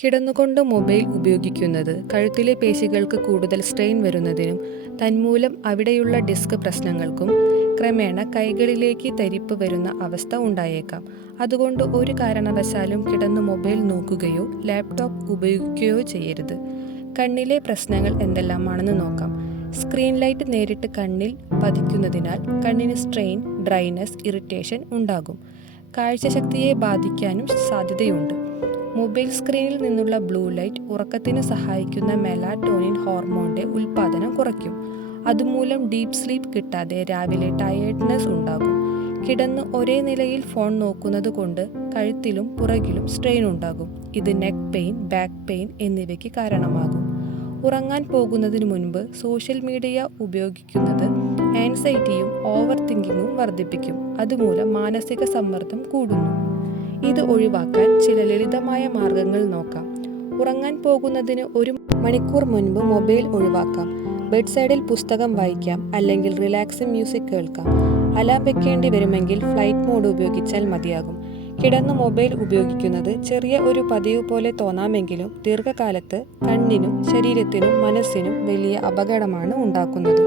കിടന്നുകൊണ്ട് മൊബൈൽ ഉപയോഗിക്കുന്നത് കഴുത്തിലെ പേശികൾക്ക് കൂടുതൽ സ്ട്രെയിൻ വരുന്നതിനും തന്മൂലം അവിടെയുള്ള ഡിസ്ക് പ്രശ്നങ്ങൾക്കും ക്രമേണ കൈകളിലേക്ക് തരിപ്പ് വരുന്ന അവസ്ഥ ഉണ്ടായേക്കാം. അതുകൊണ്ട് ഒരു കാരണവശാലും കിടന്നു മൊബൈൽ നോക്കുകയോ ലാപ്ടോപ്പ് ഉപയോഗിക്കുകയോ ചെയ്യരുത്. കണ്ണിലെ പ്രശ്നങ്ങൾ എന്തെല്ലാമാണെന്ന് നോക്കാം. സ്ക്രീൻ ലൈറ്റ് നേരിട്ട് കണ്ണിൽ പതിക്കുന്നതിനാൽ കണ്ണിന് സ്ട്രെയിൻ, ഡ്രൈനസ്, ഇറിറ്റേഷൻ ഉണ്ടാകും. കാഴ്ചശക്തിയെ ബാധിക്കാനും സാധ്യതയുണ്ട്. മൊബൈൽ സ്ക്രീനിൽ നിന്നുള്ള ബ്ലൂ ലൈറ്റ് ഉറക്കത്തിന് സഹായിക്കുന്ന മെലാറ്റോണിൻ ഹോർമോണിന്റെ ഉൽപ്പാദനം കുറയ്ക്കും. അതുമൂലം ഡീപ്പ് സ്ലീപ്പ് കിട്ടാതെ രാവിലെ ടയേർഡ്നെസ് ഉണ്ടാകും. കിടന്ന് ഒരേ നിലയിൽ ഫോൺ നോക്കുന്നത് കൊണ്ട് കഴുത്തിലും പുറകിലും സ്ട്രെയിൻ ഉണ്ടാകും. ഇത് നെക്ക് പെയിൻ, ബാക്ക് പെയിൻ എന്നിവയ്ക്ക് കാരണമാകും. ഉറങ്ങാൻ പോകുന്നതിന് മുൻപ് സോഷ്യൽ മീഡിയ ഉപയോഗിക്കുന്നത് ആൻസൈറ്റിയും ഓവർ തിങ്കിങ്ങും വർദ്ധിപ്പിക്കും. അതുമൂലം മാനസിക സമ്മർദ്ദം കൂടുന്നു. ഇത് ഒഴിവാക്കാൻ ചില ലളിതമായ മാർഗങ്ങൾ നോക്കാം. ഉറങ്ങാൻ പോകുന്നതിന് 1 മണിക്കൂർ മുൻപ് മൊബൈൽ ഒഴിവാക്കാം. ബെഡ് സൈഡിൽ പുസ്തകം വായിക്കാം, അല്ലെങ്കിൽ റിലാക്സിംഗ് മ്യൂസിക് കേൾക്കാം. അലാം വെക്കേണ്ടി വരുമെങ്കിൽ ഫ്ലൈറ്റ് മോഡ് ഉപയോഗിച്ചാൽ മതിയാകും. കിടന്നു മൊബൈൽ ഉപയോഗിക്കുന്നത് ചെറിയ ഒരു പതിവ് പോലെ തോന്നാമെങ്കിലും ദീർഘകാലത്ത് കണ്ണിനും ശരീരത്തിനും മനസ്സിനും വലിയ അപകടമാണ് ഉണ്ടാക്കുന്നത്.